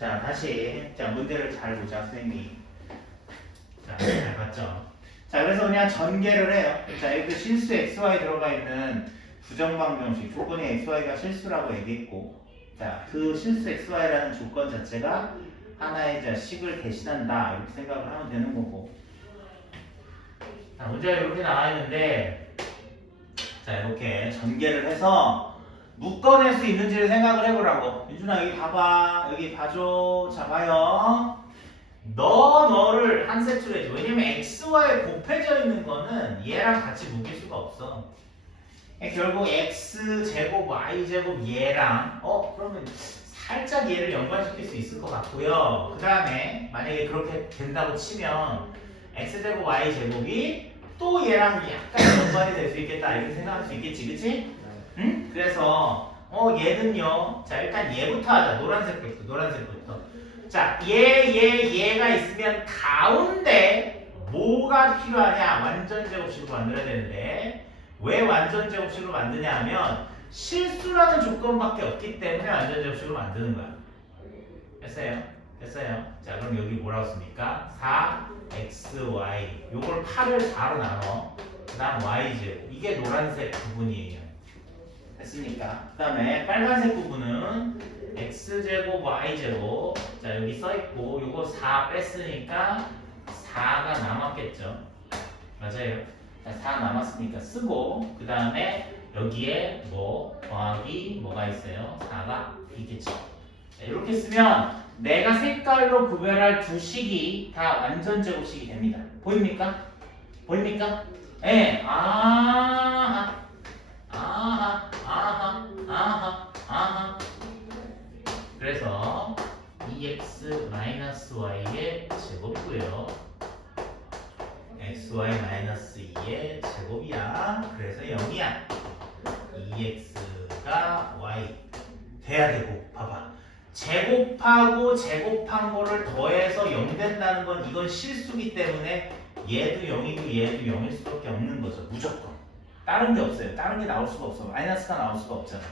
자, 다시. 자, 문제를 잘 보자, 선생님이. 자, 잘 봤죠? 자, 그래서 그냥 전개를 해요. 자, 여기 실수 xy 들어가 있는 부정방정식. 조건이 xy가 실수라고 얘기했고, 자, 그 실수 xy라는 조건 자체가 하나의 자, 식을 대신한다. 이렇게 생각을 하면 되는 거고. 자, 문제가 이렇게 나와 있는데, 자, 이렇게 전개를 해서 묶어낼 수 있는지를 생각을 해보라고. 윤준아, 여기 봐봐. 여기 봐줘. 자, 봐요. 너를 한 세트로 해줘. 왜냐면 xy에 곱해져 있는 거는 얘랑 같이 묶일 수가 없어. 결국 x제곱 y제곱 얘랑 그러면 살짝 얘를 연관시킬 수 있을 것 같고요. 그 다음에 만약에 그렇게 된다고 치면 x제곱 y제곱이 또 얘랑 약간 연관이 될 수 있겠다 이렇게 생각할 수 있겠지, 그치? 응? 그래서 얘는요. 자, 일단 얘부터 하자. 노란색부터. 자, 얘가 있으면 가운데 뭐가 필요하냐? 완전 제곱식으로 만들어야 되는데 왜 완전 제곱식으로 만드냐 하면 실수라는 조건밖에 없기 때문에 완전 제곱식으로 만드는 거야. 됐어요? 자, 그럼 여기 뭐라고 씁니까? 4xy. 요걸 8을 4로 나눠. 그 다음 y제곱. 이게 노란색 부분이에요. 됐습니까? 그 다음에 빨간색 부분은 x제곱 y제곱. 자, 여기 써있고 요거 4 뺐으니까 4가 남았겠죠. 맞아요. 자, 4 남았으니까 쓰고 그 다음에 여기에 더하기 뭐가 있어요? 4가 있겠죠. 자, 이렇게 쓰면 내가 색깔로 구별할 두 식이 다 완전 제곱식이 됩니다. 보입니까? 예. 그래서 2x-y의 제곱이고요. xy-2의 제곱이야. 그래서 0이야. 2x가 y 돼야 되고, 봐봐. 제곱하고 제곱한 거를 더해서 0 된다는 건 이건 실수기 때문에 얘도 0이고 얘도 0일 수밖에 없는 거죠. 무조건. 다른 게 없어요. 다른 게 나올 수가 없어. 마이너스가 나올 수가 없잖아.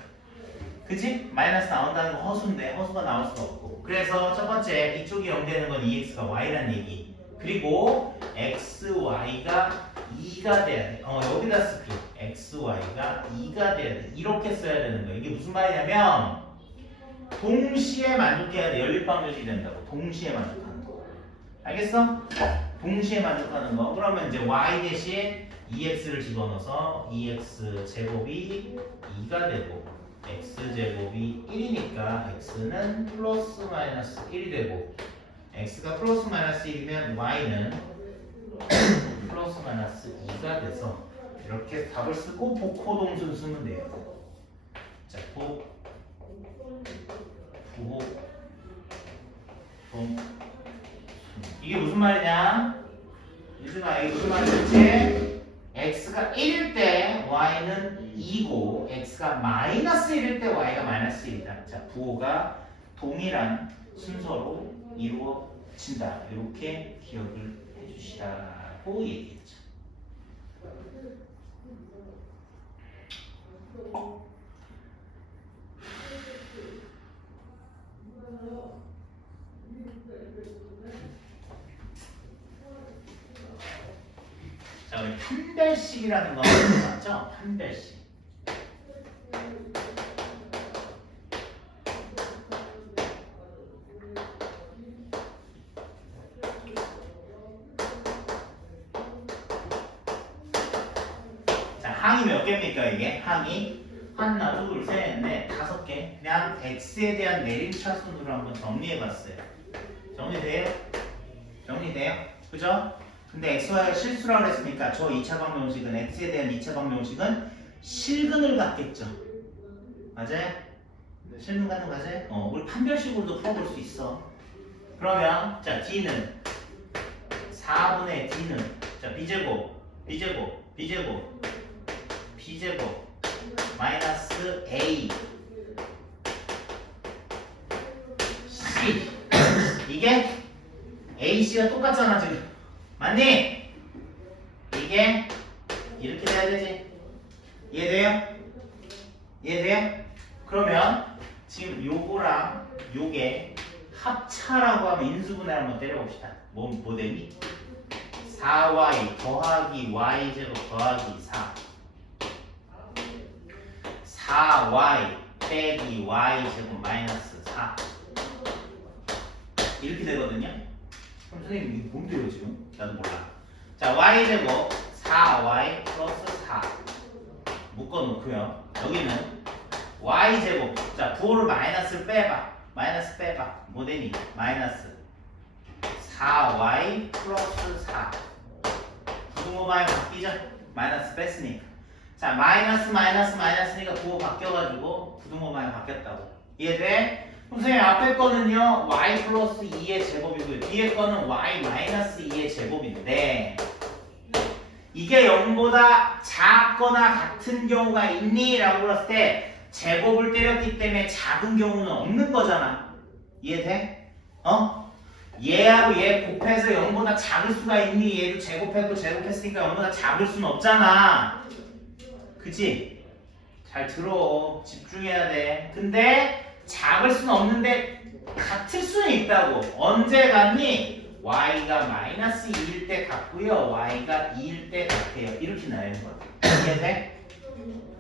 그치? 마이너스 나온다는 건 허수인데 허수가 나올 수가 없고. 그래서 첫 번째 이쪽이 0 되는 건 2x가 y란 얘기. 그리고 xy가 2가 돼야 돼. 여기다 쓸게. xy가 2가 돼야 돼. 이렇게 써야 되는 거야. 이게 무슨 말이냐면 동시에 만족해야 돼. 연립방정식이 된다고. 동시에 만족하는 거. 알겠어? 동시에 만족하는 거. 그러면 이제 y 대신 2x를 집어넣어서 2x 제곱이 2가 되고 x제곱이 1이니까 x는 플러스 마이너스 1이 되고 x가 플러스 마이너스 1이면 y는 플러스 마이너스 2가 돼서 이렇게 답을 쓰고 복호동순 쓰면 돼요. 자, 복호동순. 이게 무슨 말이냐? 유준아, 이게 무슨 말이지? x가 1일 때 y는 2고 x가 마이너스 1일 때 y가 마이너스 1이다. 자, 부호가 동일한 순서로 이루어진다. 이렇게 기억을 해주시라고 얘기했죠. 자, 우리 판별식이라는 거 맞죠? 판별식. 자, 항이 몇 개입니까 이게? 항이 하나, 둘, 셋, 넷, 5개. 그냥 x에 대한 내림차순으로 한번 정리해봤어요. 정리돼요? 그죠? 근데 xy가 실수라고 했으니까 저 2차 방정식은 x에 대한 2차 방정식은 실근을 갖겠죠. 맞아요? 실근 갖는 거 맞아요? 우리 판별식으로도 풀어볼 수 있어. 그러면 자 d는 4분의 d는 자 b제곱 마이너스 a c 이게 ac가 똑같잖아 지금. 맞니? 이게 이렇게 돼야 되지. 이해돼요? 그러면 지금 요거랑 요게 합 4라고 하면 인수분해 한번 때려봅시다. 뭐 되니? 4y 더하기 y제곱 더하기 4 4y 빼기 y제곱 마이너스 4 이렇게 되거든요. 그럼 선생님 이게 뭔데요 지금? 나도 몰라. 자 y제곱 4y 플러스 4 묶어놓고요. 여기는 y제곱 자 부호를 마이너스를 빼봐. 마이너스 빼봐. 뭐 되니? 마이너스 4y 플러스 4 부등호 방향 바뀌죠? 마이너스 뺐으니까. 자 마이너스니까 부호 바뀌어가지고 부등호 방향 바뀌었다고. 이해돼? 그럼 선생님 앞에 거는요 y 플러스 2의 제곱이고요. 뒤에 거는 y 마이너스 2의 제곱인데 이게 0보다 작거나 같은 경우가 있니? 라고 물었을 때 제곱을 때렸기 때문에 작은 경우는 없는 거잖아. 이해돼? 얘하고 얘 곱해서 0보다 작을 수가 있니? 얘도 제곱했고 제곱했으니까 0보다 작을 수는 없잖아. 그치? 잘 들어. 집중해야 돼. 근데 작을 수는 없는데 같을 수는 있다고. 언제 같니? y가 마이너스 2일 때 같고요. y가 2일 때 같아요. 이렇게 나오는 거야. 이해돼?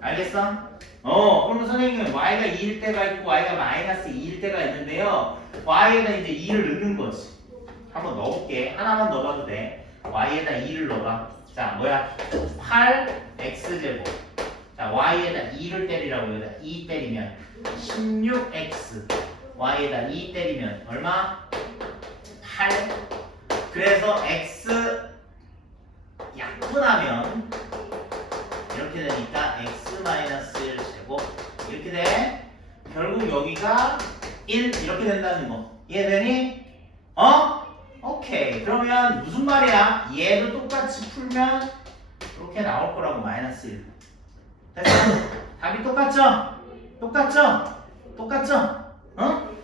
알겠어? 그러면 선생님은 y가 2일 때가 있고 y가 마이너스 2일 때가 있는데요. y에다 이제 2를 넣는 거지. 한번 넣어볼게. 하나만 넣어봐도 돼. y에다 2를 넣어봐. 자, 뭐야? 8x제곱. 자, y에다 2를 때리라고. 여기다 2 때리면 16x. y에다 2 때리면 얼마? 8. 그래서 x 약분하면 이렇게 되니까 x-1 제곱 이렇게 돼. 결국 여기가 1 이렇게 된다는 거. 이해되니? 오케이. 그러면 무슨 말이야? 얘도 똑같이 풀면 이렇게 나올 거라고. 마이너스 1. 됐어? 답이 똑같죠? 똑같죠?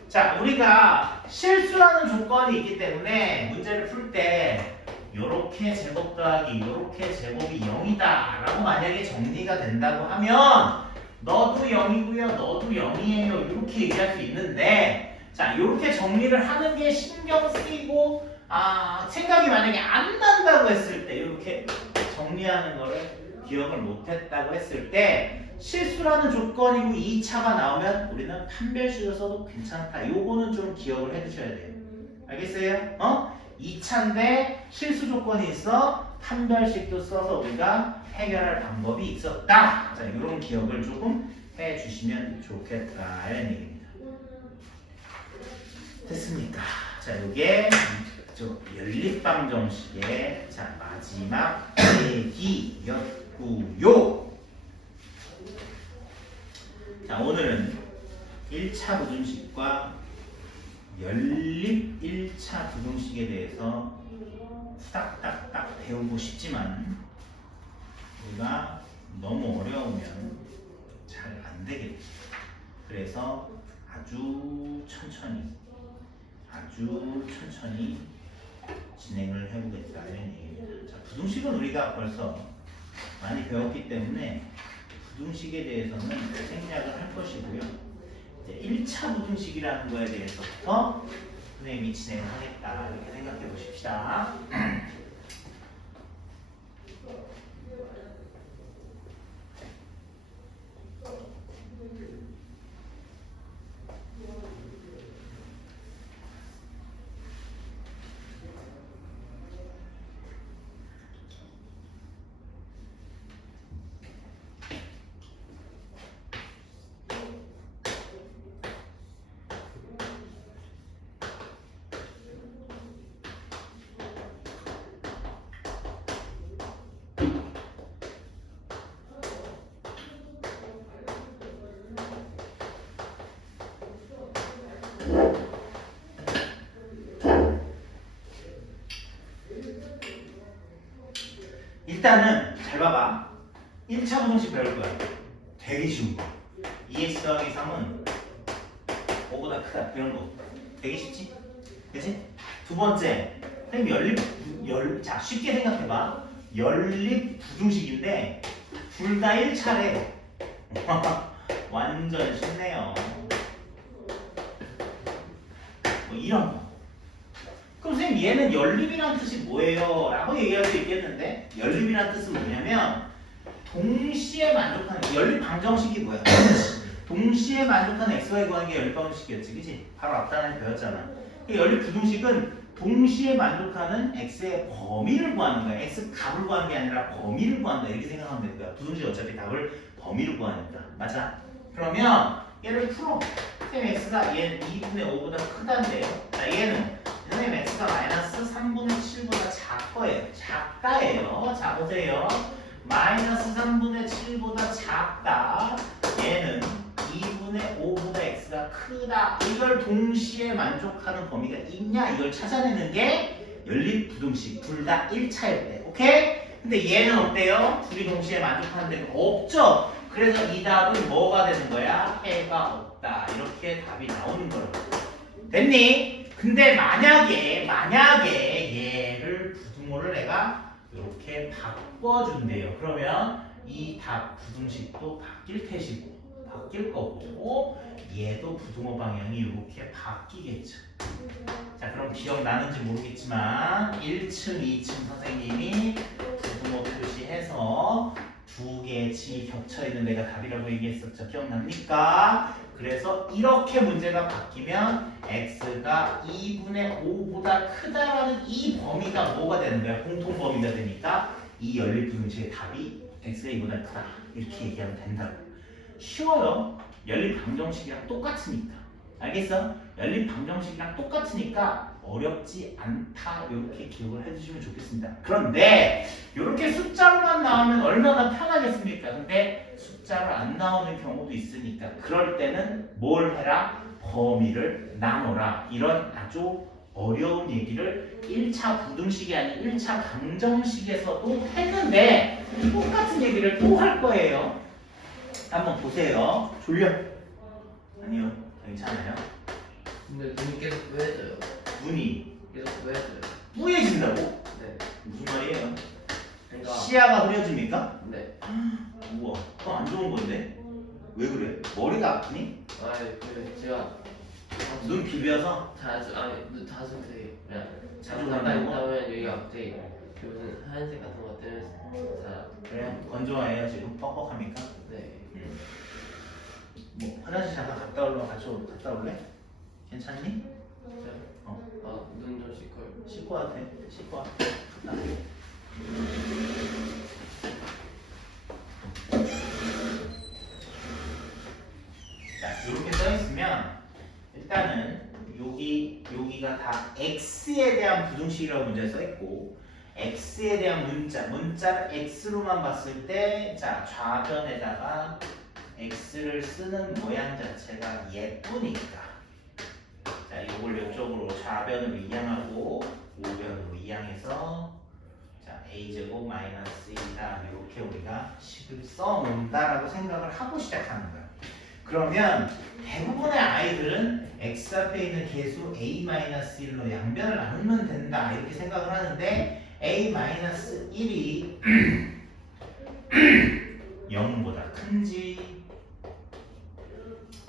자, 우리가 실수라는 조건이 있기 때문에 문제를 풀 때 요렇게 제곱 더하기 요렇게 제곱이 0이다 라고 만약에 정리가 된다고 하면 너도 0이고요 너도 0이에요 이렇게 얘기할 수 있는데 자 요렇게 정리를 하는 게 신경 쓰이고 생각이 만약에 안 난다고 했을 때 이렇게 정리하는 거를 기억을 못했다고 했을 때 실수라는 조건이고 2차가 나오면 우리는 판별식을 써도 괜찮다. 요거는 좀 기억을 해두셔야 돼요. 알겠어요? 2차인데 실수 조건이 있어 판별식도 써서 우리가 해결할 방법이 있었다. 자, 이런 기억을 조금 해주시면 좋겠다 이런 얘기입니다. 됐습니까? 자, 요게 연립방정식의 자 마지막 얘기였고요. 자, 오늘은 1차 부등식과 연립 1차 부등식에 대해서 후닥닥닥 배우고 싶지만 우리가 너무 어려우면 잘 안 되겠지. 그래서 아주 천천히 진행을 해보겠다 이런 얘기입니다. 자, 부등식은 우리가 벌써 많이 배웠기 때문에 부등식에 대해서는 생략을 할 것이고요. 이제 1차 부등식이라는 거에 대해서부터 선생님이 진행을 하겠다 이렇게 생각해 보십시다. 일단은 잘 봐봐. 1차 부등식 배울 거야. 되게 쉬운 거. 2x 더하기 3은 5보다 크다. 이런 거. 되게 쉽지? 그치? 두 번째, 선생님 자, 쉽게 생각해봐. 연립 부등식인데 둘 다 1차래. 완전 쉽네요. 뭐 이런 거. 얘는 연립이란 뜻이 뭐예요? 라고 얘기할 수 있겠는데 연립이란 뜻은 뭐냐면 동시에 만족하는 연립 방정식이 뭐야? 동시에 만족하는 xy 구하는 게 연립 방정식이었지, 그치? 바로 앞단에 배웠잖아. 연립 부등식은 동시에 만족하는 x의 범위를 구하는 거야. x 값을 구하는 게 아니라 범위를 구한다 이렇게 생각하면 되는 거야. 부등식 어차피 답을 범위로 구하니까. 맞아? 그러면 얘를 풀어. 쌤 x가 얘는 2분의 5보다 크다인데요. 자, 얘는 선생님 x가 마이너스 3분의 7보다 작거예요. 작다예요. 자, 보세요. 마이너스 3분의 7보다 작다. 얘는 2분의 5보다 x가 크다. 이걸 동시에 만족하는 범위가 있냐? 이걸 찾아내는 게 연립 부등식. 둘 다 1차일 때. 오케이? 근데 얘는 어때요? 둘이 동시에 만족하는 데가 없죠? 그래서 이 답은 뭐가 되는 거야? 해가 없다. 이렇게 답이 나오는 거예요. 됐니? 근데 만약에 얘를 부등호를 내가 이렇게 바꿔준대요. 그러면 이 답 부등식도 바뀔 거고 얘도 부등호 방향이 이렇게 바뀌겠죠. 자, 그럼 기억나는지 모르겠지만 1층, 2층 선생님이 부등호 표시해서 두 개의 지 겹쳐 있는 데가 답이라고 얘기했었죠. 기억납니까? 그래서 이렇게 문제가 바뀌면 x가 2분의 5보다 크다라는 이 범위가 뭐가 되는 거야? 공통 범위가 되니까 이 연립 부등식의 답이 x가 2보다 크다. 이렇게 얘기하면 된다고. 쉬워요. 연립 방정식이랑 똑같으니까. 알겠어? 연립 방정식이랑 똑같으니까 어렵지 않다. 이렇게 기억을 해주시면 좋겠습니다. 그런데 이렇게 숫자로만 나오면 얼마나 편하겠습니까? 근데 숫자로 안 나오는 경우도 있으니까 그럴 때는 뭘 해라? 범위를 나눠라. 이런 아주 어려운 얘기를 1차 부등식이 아닌 1차 방정식에서도 했는데 똑같은 얘기를 또 할 거예요. 한번 보세요. 졸려? 아니요. 괜찮아요. 근데 눈이 계속 부해져요. 눈이 계속 부해져요. 뿌얘진다고? 네. 무슨 말이에요? 그러니까 시야가 흐려집니까? 네. 우와, 그거 안 좋은 건데? 왜 그래? 머리가 아프니? 그 제가 눈 비벼서? 눈 자주 그냥 자주 갔다 간다고? 있다 보면 여기가 갑자기 무슨 하얀색 같은 거 뜨면서 자. 그래? 건조해요 지금? 뻑뻑합니까? 네. 뭐 화장실 잠깐 갔다 올래? 괜찮니? 눈 좀 씻고요. 씻고 와도 돼. 씻고 와. 자, 이렇게 써 있으면 일단은 여기가 다 x에 대한 부등식이라고 문제 써 있고 x에 대한 문자를 x로만 봤을 때 자, 좌변에다가 x를 쓰는 모양 자체가 예쁘니까 자, 이걸 이쪽으로 좌변으로 이항하고 우변으로 이항해서 자, a제곱 마이너스 2다 이렇게 우리가 식을 써놓는다라고 생각을 하고 시작하는 거야. 그러면 대부분의 아이들은 x 앞에 있는 계수 a-1로 양변을 나누면 된다 이렇게 생각을 하는데 a-1이 0보다 큰지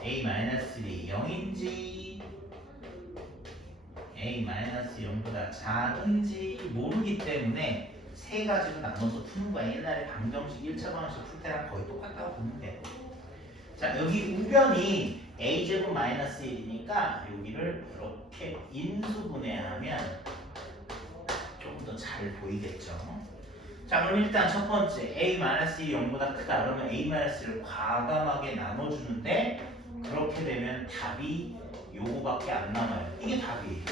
a-1이 0인지 a-0보다 작은지 모르기 때문에 세 가지로 나눠서 푸는 거야. 옛날에 방정식 1차 방정식 풀 때랑 거의 똑같다고 보면 돼. 자, 여기 우변이 a제곱 마이너스 1이니까 여기를 이렇게 인수분해하면 조금 더 잘 보이겠죠. 자, 그럼 일단 첫 번째 a-1이 0보다 크다. 그러면 a-1을 과감하게 나눠주는데 그렇게 되면 답이 요거밖에 안 남아요. 이게 답이에요.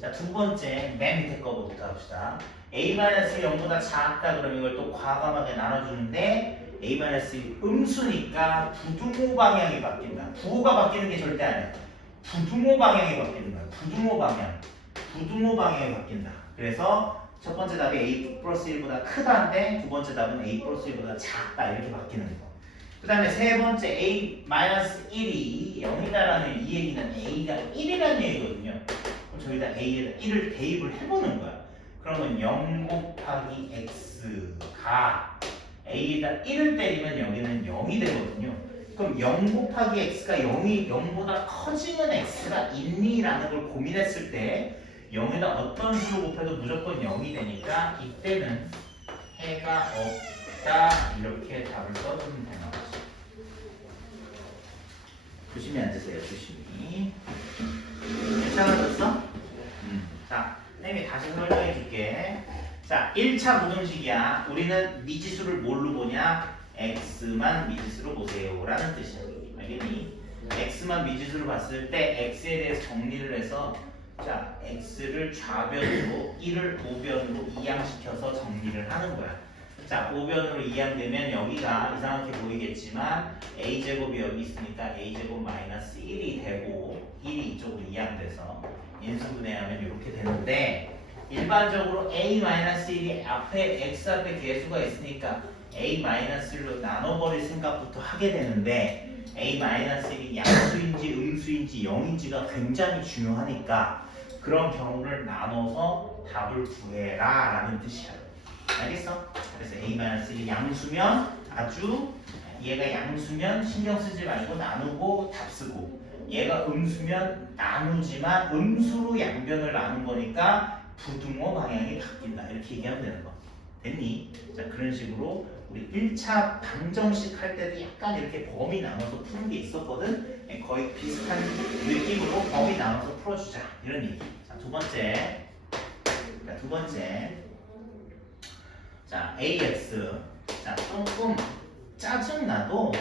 자, 두 번째 맨 밑에 거부터 합시다. a-이 0보다 작다. 그러면 이걸 또 과감하게 나눠주는데 a-이 음수니까 부등호 방향이 바뀐다. 부호가 바뀌는 게 절대 아니야. 부등호 방향이 바뀌는 거야. 부등호 방향이 바뀐다. 그래서 첫 번째 답이 a 플러스 1보다 크다인데 두 번째 답은 a 플러스 1보다 작다 이렇게 바뀌는 거. 그 다음에 세 번째 a-1이 0이다라는 이 얘기는 a가 1이라는 얘기거든요. 그럼 저희가 a에다 1을 대입을 해보는 거야. 그러면 0 곱하기 x가 a에다 1을 때리면 여기는 0이 되거든요. 그럼 0 곱하기 x가 0보다 커지는 x가 있니? 라는 걸 고민했을 때 0에다 어떤 수를 곱해도 무조건 0이 되니까 이때는 해가 없다 이렇게 답을 써주면 되는 거지. 조심히 앉으세요. 조심히. 괜찮아졌어? 자, 선생님이 다시 설명해 줄게. 자, 1차 부등식이야. 우리는 미지수를 뭘로 보냐? x만 미지수로 보세요 라는 뜻이야. 알겠니? x만 미지수로 봤을 때 x에 대해서 정리를 해서 자, x를 좌변으로 1을 우변으로 이항시켜서 정리를 하는 거야. 자, 우변으로 이항되면 여기가 이상하게 보이겠지만 a제곱이 여기 있으니까 a제곱 마이너스 1이 되고 1이 이쪽으로 이항돼서 인수분해하면 이렇게 되는데 일반적으로 a-1이 앞에 x 앞에 개수가 있으니까 a-1로 나눠버릴 생각부터 하게 되는데 a-1이 양수인지 음수인지 0인지가 굉장히 중요하니까 그런 경우를 나눠서 답을 구해라 라는 뜻이야. 알겠어? 그래서 a-1이 양수면 아주 얘가 양수면 신경 쓰지 말고 나누고 답 쓰고 얘가 음수면 나누지만 음수로 양변을 나눈 거니까 부등호 방향이 바뀐다 이렇게 얘기하면 되는 거. 됐니? 자, 그런 식으로 우리 1차 방정식 할 때도 약간 이렇게 범위 나눠서 푸는 게 있었거든. 거의 비슷한 느낌으로 범위 나눠서 풀어주자 이런 얘기. 자, 두 번째. 자, AX. 자, 조금 짜증나도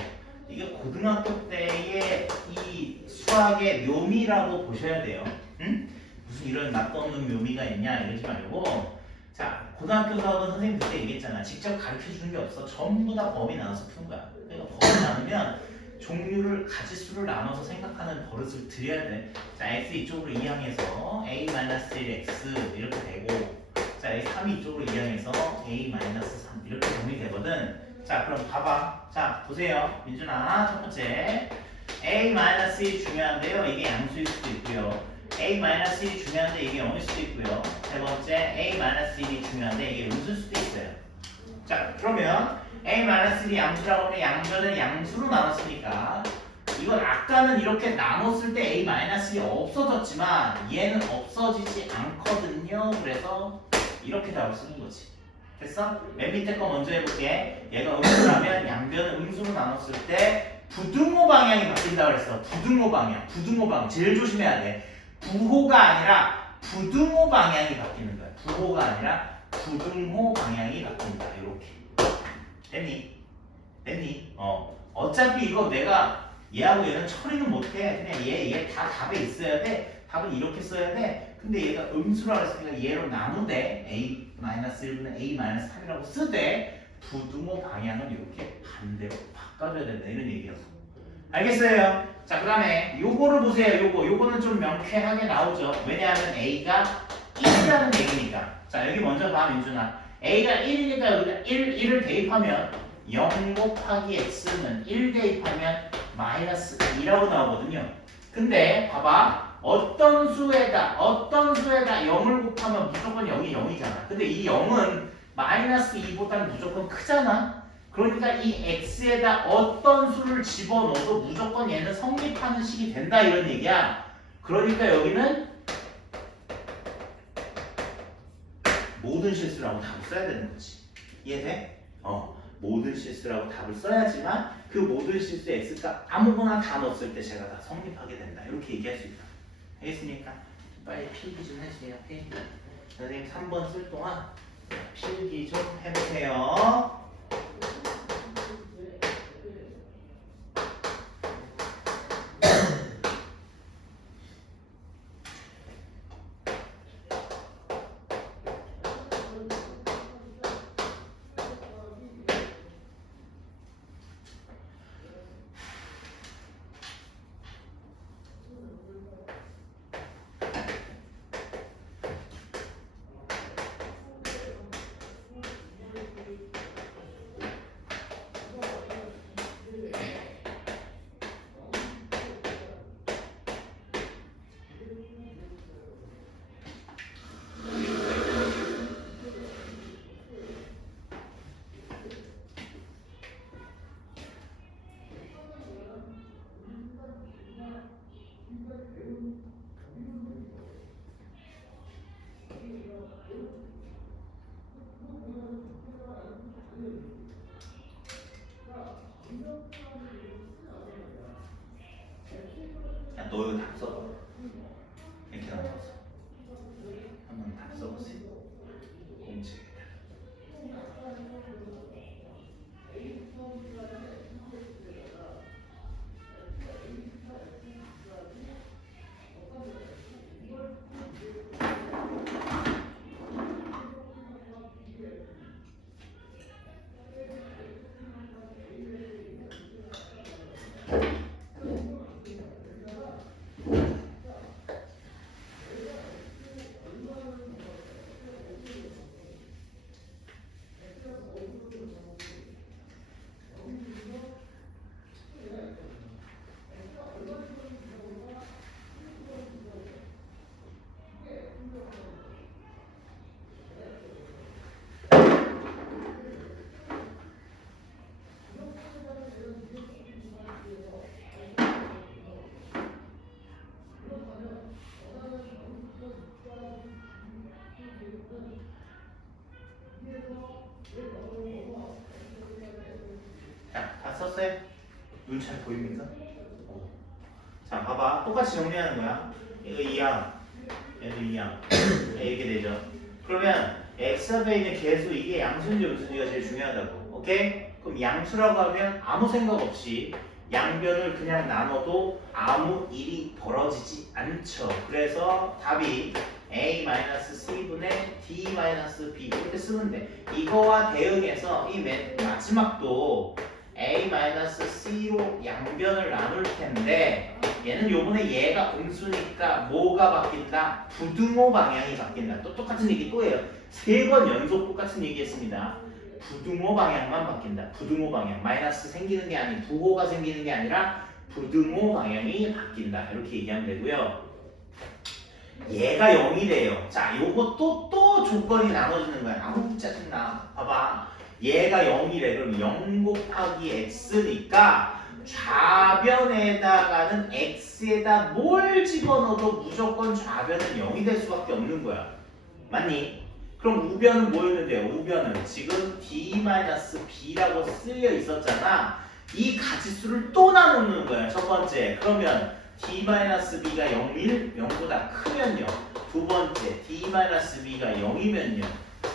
이게 고등학교 때의 이 수학의 묘미라고 보셔야 돼요. 응? 무슨 이런 낯도 없는 묘미가 있냐 이러지 말고 자, 고등학교 수학은 선생님 그때 얘기했잖아. 직접 가르쳐 주는 게 없어. 전부 다 범위 나눠서 푸는 거야. 그러니까 범위 나누면 종류를 가지수를 나눠서 생각하는 버릇을 들여야 돼. 자, x 이쪽으로 이항해서 a-1x 이렇게 되고 자, a 3이 이쪽으로 이항해서 a-3 이렇게 정리되거든. 자, 그럼 봐봐. 자, 보세요. 민준아, 첫 번째 a-1이 중요한데요. 이게 양수일 수도 있고요. a-1이 중요한데 이게 0일 수도 있고요. 세 번째 a-1이 중요한데 이게 음수일 수도 있어요. 자, 그러면 a-1이 양수라고 하면 양변을 양수로 나눴으니까 이건 아까는 이렇게 나눴을 때 a-1이 없어졌지만 얘는 없어지지 않거든요. 그래서 이렇게 답을 쓰는 거지. 됐어? 맨 밑에 거 먼저 해볼게. 얘가 음수라면 양변을 음수로 나눴을 때 부등호 방향이 바뀐다고 그랬어. 부등호 방향. 제일 조심해야 돼. 부호가 아니라 부등호 방향이 바뀌는 거야. 부호가 아니라 부등호 방향이 바뀐다. 이렇게. 됐니? 어차피 이거 내가 얘하고 얘는 처리는 못해. 그냥 얘 다 답에 있어야 돼. 답은 이렇게 써야 돼. 근데 얘가 음수라고 했으니까 얘로 나누되 a-1분의 a-3이라고 쓰되 부등호 방향은 이렇게 반대로 바꿔줘야 된다. 이런 얘기였어. 알겠어요? 자, 그 다음에 요거를 보세요. 요거는 좀 명쾌하게 나오죠. 왜냐하면 a가 1이라는 얘기니까. 자, 여기 먼저 봐, 민준아. a가 1이니까 여기다 1을 대입하면 0 곱하기 x는 1 대입하면 마이너스 2라고 나오거든요. 근데 봐봐. 어떤 수에다 0을 곱하면 무조건 0이 0이잖아. 근데 이 0은 마이너스 2보다는 무조건 크잖아. 그러니까 이 x에다 어떤 수를 집어넣어도 무조건 얘는 성립하는 식이 된다 이런 얘기야. 그러니까 여기는 모든 실수라고 답을 써야 되는 거지. 이해돼? 모든 실수라고 답을 써야지만 그 모든 실수의 x가 아무거나 다 넣었을 때 제가 다 성립하게 된다. 이렇게 얘기할 수 있다. 알겠습니까? 빨리 필기 좀 해주세요. 필기. 선생님 3번 쓸 동안 필기 좀 해보세요. 야, 너 이거 다 써봐. 이렇게 나눠서 한번 다 써보세요. 공식에다. 자, 다 썼어요? 눈 잘 보입니까? 자, 봐봐. 똑같이 정리하는 거야. 이거 2항, 얘도 2항. 이렇게 되죠. 그러면 x합에 있는 계수 이게 양수인지 음수인지가 제일 중요하다고. 오케이? 그럼 양수라고 하면 아무 생각 없이 양변을 그냥 나눠도 아무 일이 벌어지지 않죠. 그래서 답이 a-c분의 d-b 이렇게 쓰면 돼. 이거와 대응해서 이 맨 마지막도 a-c로 양변을 나눌 텐데 얘는 요번에 얘가 음수니까 뭐가 바뀐다? 부등호 방향이 바뀐다. 또 똑같은 얘기 또 해요. 3번 연속 똑같은 얘기 했습니다. 부등호 방향만 바뀐다. 부등호 방향. 마이너스 생기는 게 아닌 부호가 생기는 게 아니라 부등호 방향이 바뀐다. 이렇게 얘기하면 되고요. 얘가 0이 돼요. 자, 요것도 또 조건이 나눠지는 거야. 아무 짜증나. 봐봐. 얘가 0이래. 그럼 0 곱하기 x니까 좌변에다가는 x에다 뭘 집어넣어도 무조건 좌변은 0이 될 수밖에 없는 거야. 맞니? 그럼 우변은 뭐였는데요? 우변은 지금 d-b라고 쓰여 있었잖아. 이 가지수를 또 나누는 거야. 첫 번째. 그러면 d-b가 0일 0보다 크면요. 두 번째 d-b가 0이면요.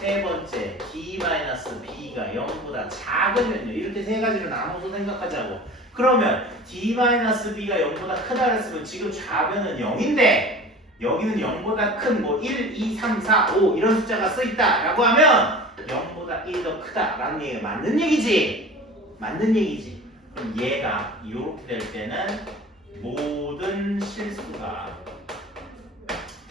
세 번째 d-b가 0보다 작으면요. 이렇게 세 가지를 나눠서 생각하자고. 그러면 d-b가 0보다 크다 그랬으면 지금 좌변은 0인데 여기는 0보다 큰 뭐 1, 2, 3, 4, 5 이런 숫자가 써있다 라고 하면 0보다 1이 더 크다 라는 얘기가 맞는 얘기지. 맞는 얘기지. 그럼 얘가 이렇게 될 때는 모든 실수가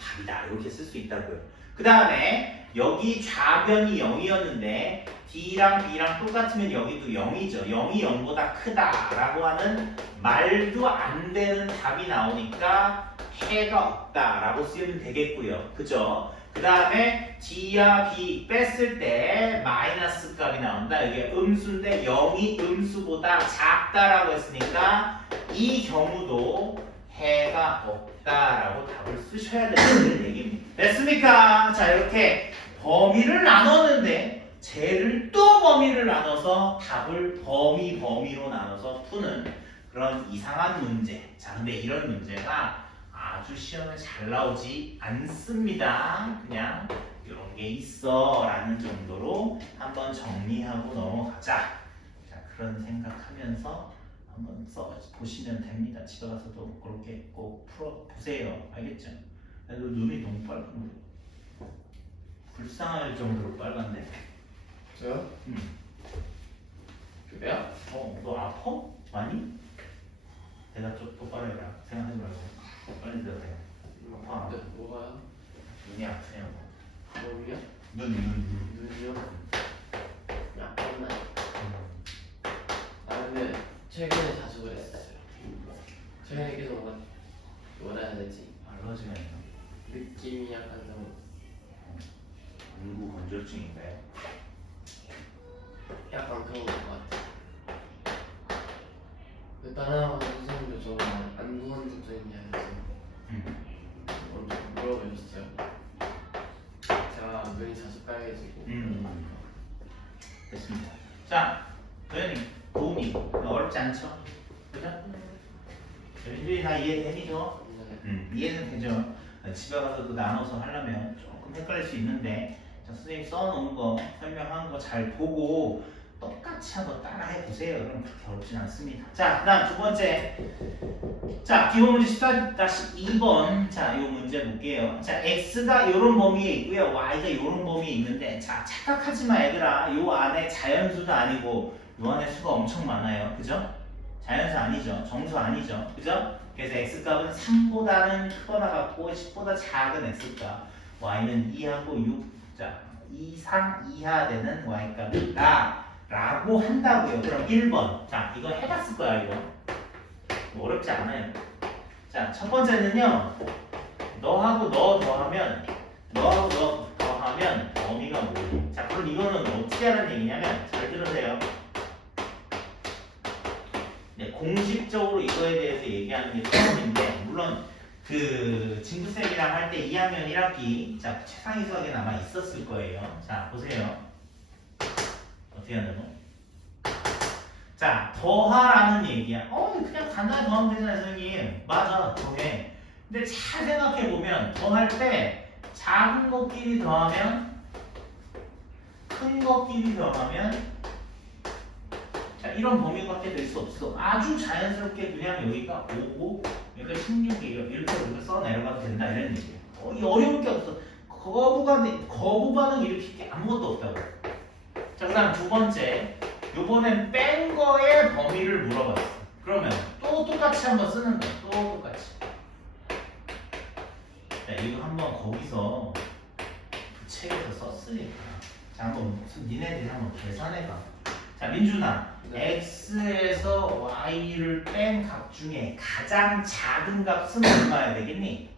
답이다 이렇게 쓸 수 있다고요. 그 다음에 여기 좌변이 0이었는데 D랑 B랑 똑같으면 여기도 0이죠. 0이 0보다 크다 라고 하는 말도 안 되는 답이 나오니까 해가 없다 라고 쓰면 되겠고요. 그죠? 그 다음에 D와 B 뺐을 때 마이너스 값이 나온다. 이게 음수인데 0이 음수보다 작다라고 했으니까 이 경우도 해가 없다라고 답을 쓰셔야 된다는 얘기입니다. 됐습니까? 자, 이렇게 범위를 나눴는데 쟤를 또 범위를 나눠서 답을 범위로 나눠서 푸는 그런 이상한 문제. 자, 근데 이런 문제가 아주 시험에 잘 나오지 않습니다. 그냥 이런 게 있어 라는 정도로 한번 정리하고 넘어가자. 자, 그런 생각하면서 한번 보시면 됩니다. 집에 가서도 그렇게 꼭 풀어보세요. 알겠죠? 그래도 눈이 너무 빨간데 불쌍할 정도로 빨간데. 저요? 그래요? 너 아파? 많이? 대답 좀 똑바로 해라. 생각하지 말고 빨리 대답해. 아파? 네, 뭐가요? 눈이 아프냐고. 몸이요? 눈. 눈이요? 약간만. 아 근데 최근에 자주 그랬어요. 최근에 계속 뭐라 해야 되지? 알러지가 있나? 느낌이 약간 좀 안구 건조증인가요? 약간 그런 것 같아. 그 다른 선생님도 저는 안구 건조증이냐 해서 먼저 물어보셨어요. 제가 눈이 자주 빨개지고. 됐습니다. 자, 도현이 도움이 얼마 어렵지 않죠? 그죠? 민준이 다 이해되죠? 이해는 되죠? 집에 가서도 나눠서 하려면 조금 헷갈릴 수 있는데 자, 선생님 써놓은 거 설명한 거 잘 보고 똑같이 한번 따라해 보세요. 그럼 그렇게 어렵진 않습니다. 자, 그 다음 두 번째. 자, 기본 문제 14-2번. 자, 이 문제 볼게요. 자, x가 이런 범위에 있고요. y가 이런 범위에 있는데 자, 착각하지 마 얘들아. 요 안에 자연수도 아니고 요 안에 수가 엄청 많아요. 그죠? 자연수 아니죠. 정수 아니죠. 그죠? 그래서 x값은 3보다는 크거나 같고 10보다 작은 x값. y는 2하고 6. 자, 이상 이하 되는 y값이다. 라고 한다고요. 그럼 1번. 자, 이거 해봤을 거야, 이거. 뭐 어렵지 않아요. 자, 첫 번째는요. 너하고 너 더하면, 너하고 너 더하면 범위가 뭐예요? 자, 그럼 이거는 어떻게 하는 얘기냐면, 잘 들으세요. 네, 공식적으로 이거에 대해서 얘기하는 게 처음인데, 물론 그 진구쌤이랑 할 때 2학년 1학기, 자, 최상위 수학에 아마 있었을 거예요. 자, 보세요. 어떻게 한다고? 자, 더하라는 얘기야. 그냥 간단히 더하면 되잖아요, 선생님. 맞아, 더해. 근데 잘 생각해보면, 더할 때 작은 것끼리 더하면, 큰 것끼리 더하면, 자, 이런 범위밖에 될 수 없어. 아주 자연스럽게 그냥 여기가 5고, 여기가 16이에요. 이렇게 우리가 써 내려가도 된다, 이런 얘기야. 이 어려울 게 없어. 거부 반응 일으킬 게 아무것도 없다고. 자, 그 다음 두 번째. 요번엔 뺀 거의 범위를 물어봤어. 그러면 또 똑같이 한번 쓰는 거야. 또 똑같이. 자, 이거 한번 거기서 그 책에서 썼으니까. 자, 한번 니네들이 한번 계산해봐. 자, 민준아. 네. x에서 y를 뺀 값 중에 가장 작은 값은 얼마야 되겠니?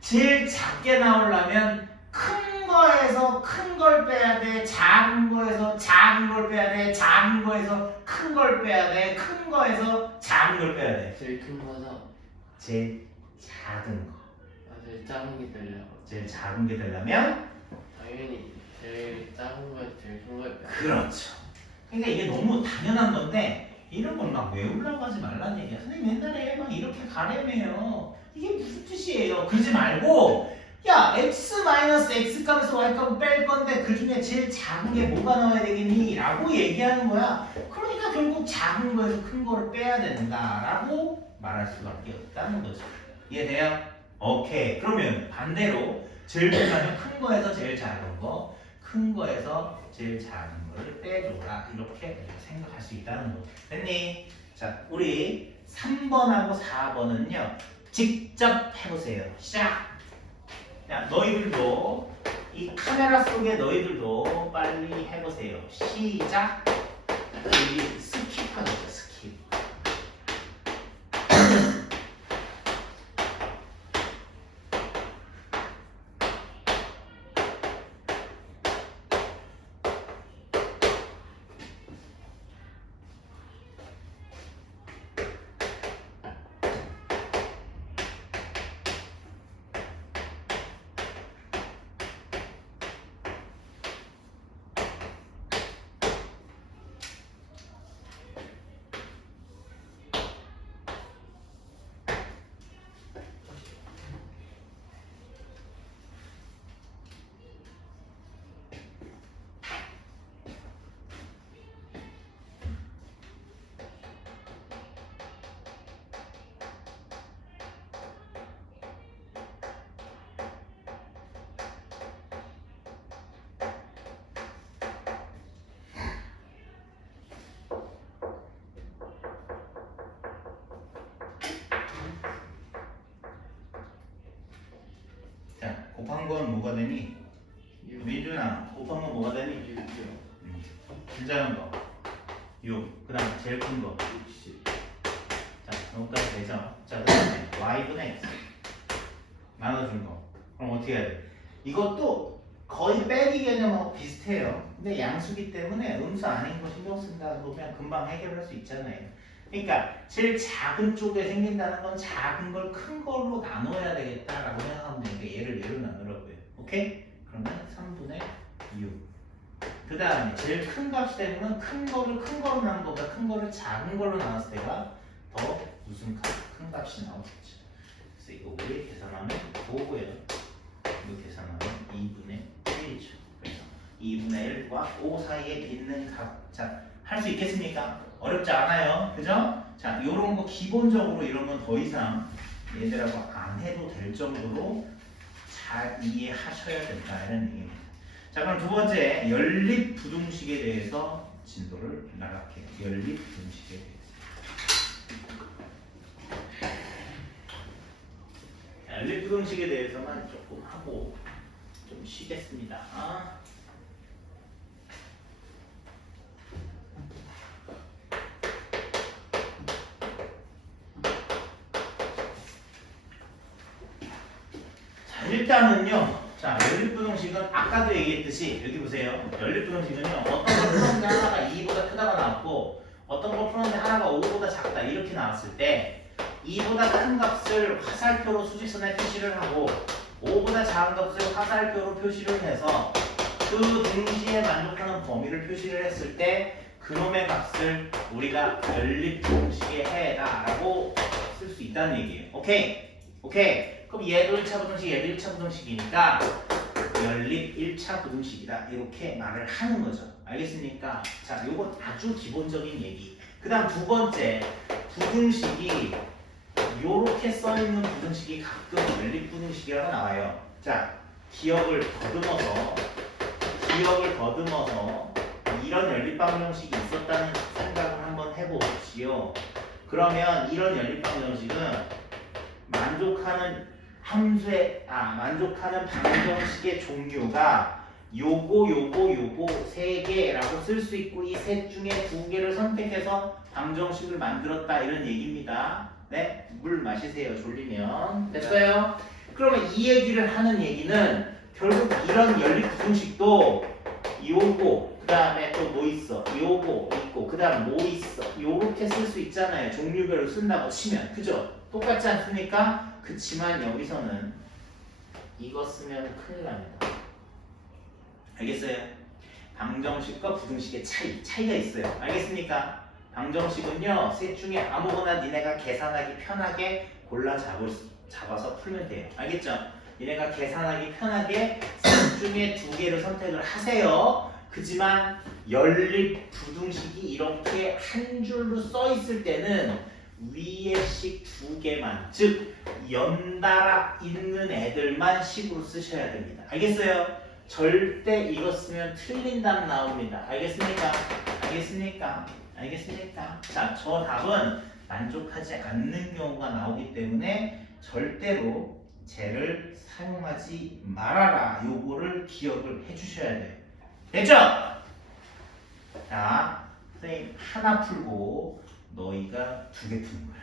제일 작게 나오려면 큰 거에서 큰 걸 빼야 돼. 작은 거에서 작은 걸 빼야 돼. 작은 거에서 큰 걸 빼야 돼. 큰 거에서 작은 걸 빼야 돼. 제일 큰 거죠. 제일 작은 거. 제일 작은 게 되려고. 제일 작은 게 되려면 당연히 제일 작은 거 제일 큰 거. 그렇죠. 그러니까 이게 너무 당연한 건데 이런 걸 막 외우려고 하지 말라는 얘기야. 선생님 옛날에 막 이렇게 가려매요. 이게 무슨 뜻이에요? 그러지 말고 야, x-x 값에서 y 값을 뺄 건데 그 중에 제일 작은 게 뭐가 나와야 되겠니? 라고 얘기하는 거야. 그러니까 결국 작은 거에서 큰 거를 빼야 된다라고 말할 수밖에 없다는 거죠. 이해돼요? 오케이. 그러면 반대로 제일 크면 큰 거에서 제일 작은 거, 큰 거에서 제일 작은 거를 빼줘라. 이렇게 생각할 수 있다는 거. 됐니? 자, 우리 3번하고 4번은요. 직접 해보세요. 시작! 야, 너희들도 이 카메라 속에 너희들도 빨리 해보세요. 시작. 여기 스킵하는 거죠. 스킵. 자, 곱한 건 뭐가 되니? 민준아, 곱한 건 뭐가 되니? 6이요. 제일 작은 거 6. 그 다음 제일 큰 거 60. 자, 여기까지 되죠? 자, 그 다음에 y분의 x 나눠준 거. 그럼 어떻게 해야 돼? 이것도 거의 빼기 개념하고 비슷해요. 근데 양수기 때문에 음수 아닌 거 신경 쓴다 보면 금방 해결할 수 있잖아요. 그러니까 제일 작은 쪽에 생긴다는 건 작은 걸 큰 걸로 나눠야 되겠다라고 생각하면 되니까 얘를 얘로 나누라고요. 오케이? 그러면 3분의 6 그 다음에 제일 큰 값이 되면 큰 거를 큰 거로 나눈 것보다 큰 거를 작은 걸로 나눴을 때가 더 무슨 큰 값이 나오겠죠. 그래서 이거 우리 계산하면 5고요. 이거 계산하면 2분의 1이죠. 그래서 2분의 1과 5 사이에 있는 값. 자, 할 수 있겠습니까? 어렵지 않아요. 그죠? 자, 요런 거 기본적으로 이런 건 더 이상 얘들하고 안 해도 될 정도로 잘 이해하셔야 된다. 이런 얘기입니다. 자, 그럼 두 번째 연립 부등식에 대해서 진도를 나갈게요. 연립 부등식에 대해서. 연립 부등식에 대해서만 조금 하고 좀 쉬겠습니다. 자, 일단은요. 자, 연립부등식은 아까도 얘기했듯이 여기 보세요. 연립부등식은요. 어떤 걸 풀었는데 하나가 2보다 크다가 나왔고 어떤 걸 풀었는데 하나가 5보다 작다 이렇게 나왔을 때 2보다 큰 값을 화살표로 수직선에 표시를 하고 5보다 작은 값을 화살표로 표시를 해서 그 등식에 만족하는 범위를 표시를 했을 때 그놈의 값을 우리가 연립부등식에 해라 라고 쓸 수 있다는 얘기예요. 오케이? 오케이. 그럼 얘도 1차 부등식, 얘도 1차 부등식이니까 연립 1차 부등식이다 이렇게 말을 하는 거죠. 알겠습니까? 자, 요건 아주 기본적인 얘기. 그 다음 두 번째, 부등식이 요렇게 써있는 부등식이 가끔 연립 부등식이라고 나와요. 자, 기억을 더듬어서 이런 연립방정식이 있었다는 생각을 한번 해보시오. 그러면 이런 연립방정식은 만족하는 방정식의 종류가 요거 세 개라고 쓸 수 있고 이 셋 중에 두 개를 선택해서 방정식을 만들었다 이런 얘기입니다. 네, 물 마시세요. 졸리면 됐어요? 그러면 이 얘기를 하는 얘기는 결국 이런 연립 부등식도 요거 그 다음에 또 뭐 있어? 요거 있고 그 다음 뭐 있어? 요렇게 쓸 수 있잖아요. 종류별로 쓴다고 치면 그죠? 똑같지 않습니까? 그치만 여기서는 이거 쓰면 큰일 납니다. 알겠어요? 방정식과 부등식의 차이가 있어요. 알겠습니까? 방정식은요 셋 중에 아무거나 니네가 계산하기 편하게 골라 잡아서 풀면 돼요. 알겠죠? 니네가 계산하기 편하게 셋 중에 두 개를 선택을 하세요. 그지만 연립 부등식이 이렇게 한 줄로 써 있을 때는 위에 식 두 개만, 즉 연달아 있는 애들만 식으로 쓰셔야 됩니다. 알겠어요? 절대 이거 쓰면 틀린 답 나옵니다. 알겠습니까? 알겠습니까? 자, 저 답은 만족하지 않는 경우가 나오기 때문에 절대로 쟤를 사용하지 말아라. 요거를 기억을 해주셔야 돼요. 됐죠? 자, 선생님 하나 풀고 너희가 두 개 푸는 거야.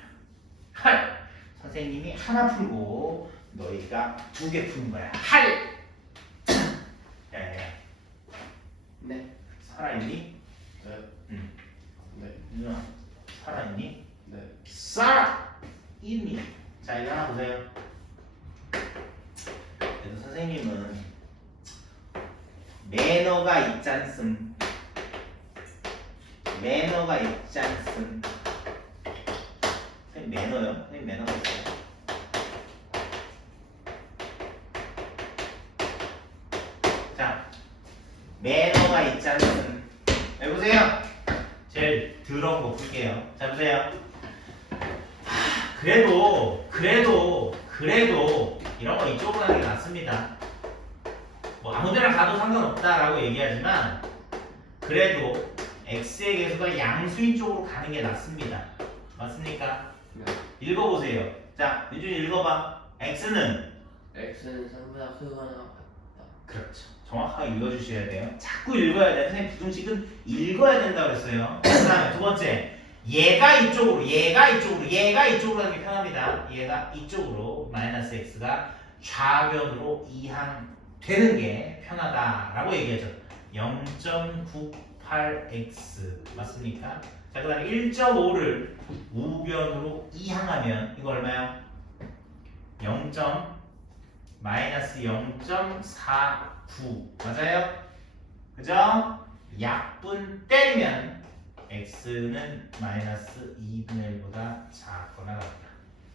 할! 선생님이 하나 풀고 너희가 두 개 푸는 거야. 할! 야야야. 네. 살아있니? 네. 응. 네. 누나 살아있니? 네. 살아있니? 자, 이거 하나 보세요. 그래도 선생님은 매너가 있잖음. 매너가 있잖음. 선생님 매너요? 선생님 매너가 있어요. 자, 매너가 있잖음. 여보세요? 제일 더러운 거 풀게요. 자, 보세요. 그래도 이런 거 이쪽으로 하는 게 낫습니다. 뭐 아무데나 가도 상관없다라고 얘기하지만 그래도 x의 계수가 양수인 쪽으로 가는 게 낫습니다. 맞습니까? 네. 읽어보세요. 자, 윤준이 읽어봐. x는 x는 3보다 크거나 같다. 그렇죠. 정확하게 읽어주셔야 돼요. 자꾸 읽어야 돼요. 선생님 부등식은 읽어야 된다고 그랬어요. 그 다음에 두 번째 얘가 이쪽으로 하는 게 편합니다. 얘가 이쪽으로 마이너스 x가 좌변으로 이항되는 게 편하다라고 얘기하죠. 0.98x 맞습니까? 자, 그 다음에 1.5를 우변으로 이항하면 이거 얼마요? 마이너스 0.49 맞아요? 그죠? 약분 때리면 x는 마이너스 2분의 1보다 작거나 같다.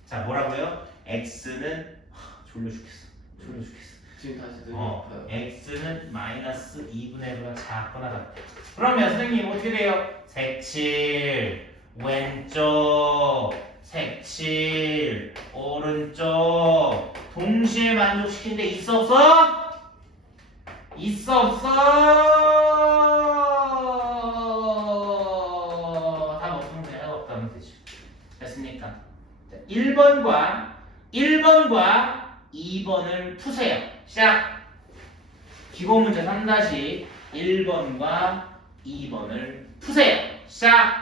자 뭐라고요? x는 졸려 죽겠어. 졸려 죽겠어. 지금 다시 눈이 아파요. x는 마이너스 2분의 1보다 작거나 같다. 그러면 선생님 어떻게 돼요? 색칠 왼쪽 색칠 오른쪽 동시에 만족시키는데 있어 없어? 있어 없어? 답 없으면 돼요. 없다면 되지. 됐습니까? 자, 1번과 2번을 푸세요. 시작! 기본 문제 3-1번과 2번을 푸세요. 시작!